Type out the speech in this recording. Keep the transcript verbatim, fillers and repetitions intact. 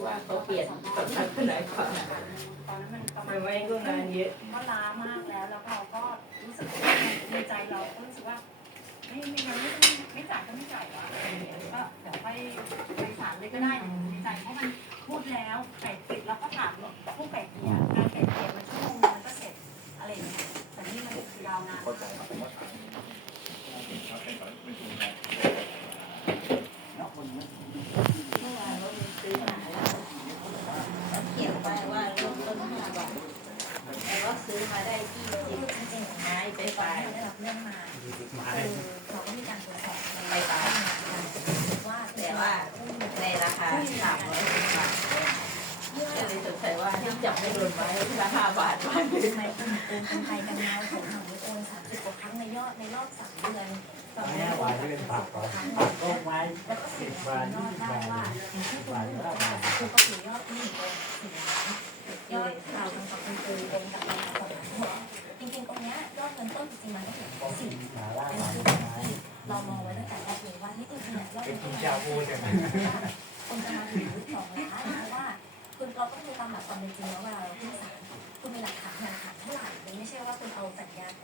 ว่าเขาเปลี่ยนสำนักทนายความตอนนั้นมันประมาไม่ณไว้ก็งานเยอะก็ล้ามากแล้วแล้วเราก็รู้สึกว่าในใจเราก็รู้สึกว่าไม่ไม่ยังไม่ต้องไม่จ่ายก็ไม่จ่ายวะอะไรอย่างเงี้ยก็เดี๋ยวไปไปศาลเลยก็ได้ในใจเพราะมันพูดแล้วไก่ติดแล้วก็ถามผู้ไก่เกลี่ยการไก่เกลี่ยมันชั่วโมงมันก็เสร็จอะไรอย่างเงี้ยแต่นี่มันยาวนานเข้าใจครับผมว่าถามครับเป็นแบบเป็นตัวแทนแล้วคนนี้เมื่อวานเราซื้อมาแล้วเขียนไว้ว่าเริ่มต้นห้าบาทแต่ว่าซื้อมาได้ที่สิบจริงๆหายไปไปได้รับเรื่องมาเราก็มีการตรวจสอบไปตายว่าแต่ว่าในราคาสามร้อยสิบบาทก็เลยสงสัยว่าที่จับไม่โดนไว้ราคาบาทว่าทำไมคุณโอนคนไทยกันแล้วผมทำโอนสามสิบกว่าครั้งในยอดในรอบสามเดือนแม่วายจะเป็นปากก่อนปากก็ไว้แล้วก็สิสิบบ วายยยี่อดสิบได้วายว่าอย่างที่คุณรู้คือก็คือยอดที่หนึ่งโอนสี่ล้านยอดเราทางฝั่งคุณคือเป็นกับเราสองล้านหกจริงๆตรงนี้ยอดเงินต้นจริงๆมันก็ถึงสี่หาล่าเป็นมาคือไที่เรามองไว้ตั้งแต่แรกเลยว่านี่จริงๆเนี่ยยอดเป็เงินนคุต้นณเจ้าพูดใช่ไหมคนจะมาถึงสองล้านเพราะว่าคุณเราต้องดูตามหลักความเป็นจริงแล้วเวลาเราขึ้นศาลคุณมีหลักฐานหลักฐานเท่าไหร่มันไม่ใช่ว่าคุณเอาสัญญา